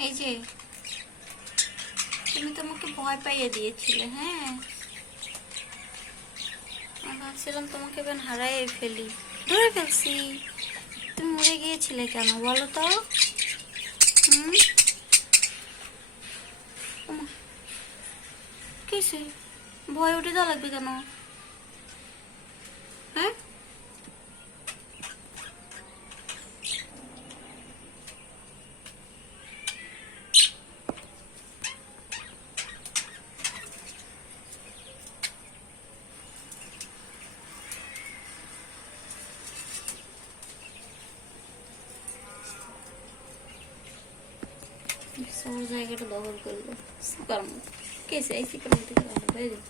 এই যে, তুমি তো আমাকে ভয় পাইয়ে দিয়েছিলে হ্যাঁ? ভাবছিলাম তোমাকে এবার হারাই ফেলি। ধরে ফেলছি। তুমি মরে গিয়েছিলে কেন, বলো তো? হুম? ভয় উঠে দেওয়া লাগবে কেন হ্যাঁ সব জায়গাটা দখল করল। সুপার মতো কে থেকে হয়ে যাবে